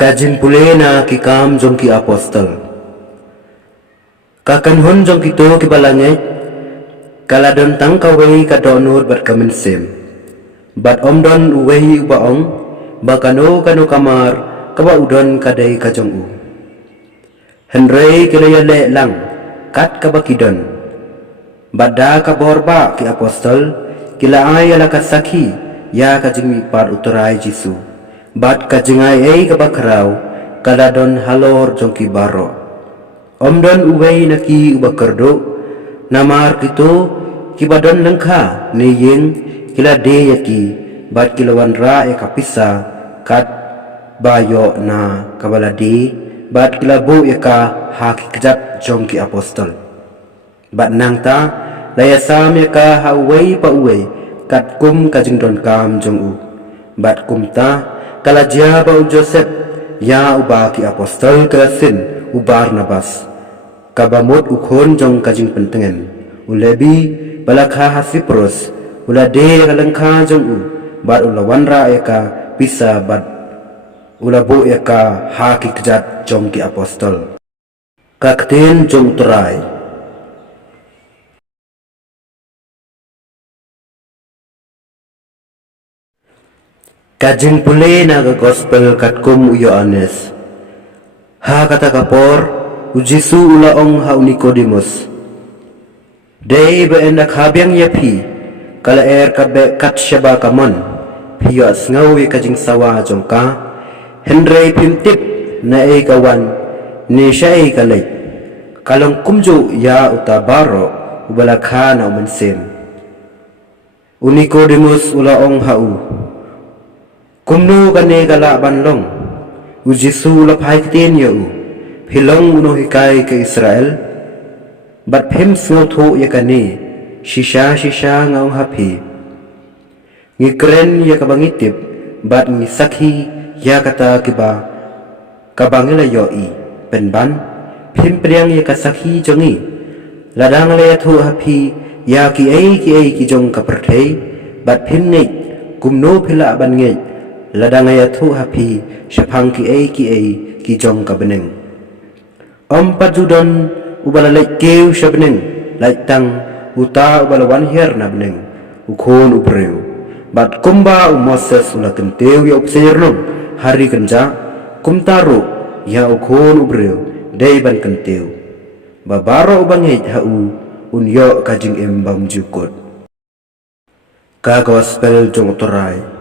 Kajin pule na kikam jong ki apostol. Kakanhon jong kito ki balangay. Kaladon tang kaway kadonur bat kamensem. Bat omdon uway ubaong. Bakano kano kamar kaba udon kadai kajong u. Henrei kilaya le lang kat kabakidon. Bada kaborba ki apostol kila ay ala kasaki ya kajing par uturai Jisu. Bat kajingai ay kabakraw kaladon halor jong ki baro. Omdon uway naki ubakardo namar kito kibadon langka niyeng kila de yaki bat kilawan ra e kapisa kat bayo na kabaladi bat kilabu yaka haki kejap jong ki apostol. Bat nangta layasam yaka haway pa uway kat kum kajing don kam jong u. Bat kumta kalajia bau Joseph ya uba ki apostol kalasin u Barnabas kabamut ukhon jong kajing pentengen ulebi balakha Hasipros ulade kalangkha jong u bat ulawan ra eka bisa bat ulabu eka haki kejat jong ki apostol kakten jong turai. Kajing pule na gospel katkum u Yohanes. Ha kata kapor u Jisu ulaong ha Nicodemus. Dei ba endak habyang yapi kala kabe kat syaba kamon. Piyo asngawi kajing sawa jongka. Henrei pimtip na ay kawan ni siya ay kalay. Kalong kumjo ya utabaro ubalakha na umansem. U Nicodemus ulaong ha u. Kumno kane kala banlong u Jisu laphay kiten ya u hilong uno hikay ke Israel bat phem snotho ya kane shisha ngaung hapi ngikren ya kabangitip bat ngisakhi ya kata kiba kabangila yoi penban phem priang ya kasakhi jongi ladang le tho hapi ya ki ai ki jong kaperthei bat phem nei kumno phila ban ngei ladangaya thu hapi syapang ki ai ki jong kabeneng om pajudon ubala keu syabneng tang uta ubala wan her na beneng ukhon ubreu bat kumba Moses ula kenteu ya upsirnom hari kenja kumtaru ya ukhon ubreu dei ban kenteu babaro ubangit hau unyo kajing embam jukut ka gospel jong torai.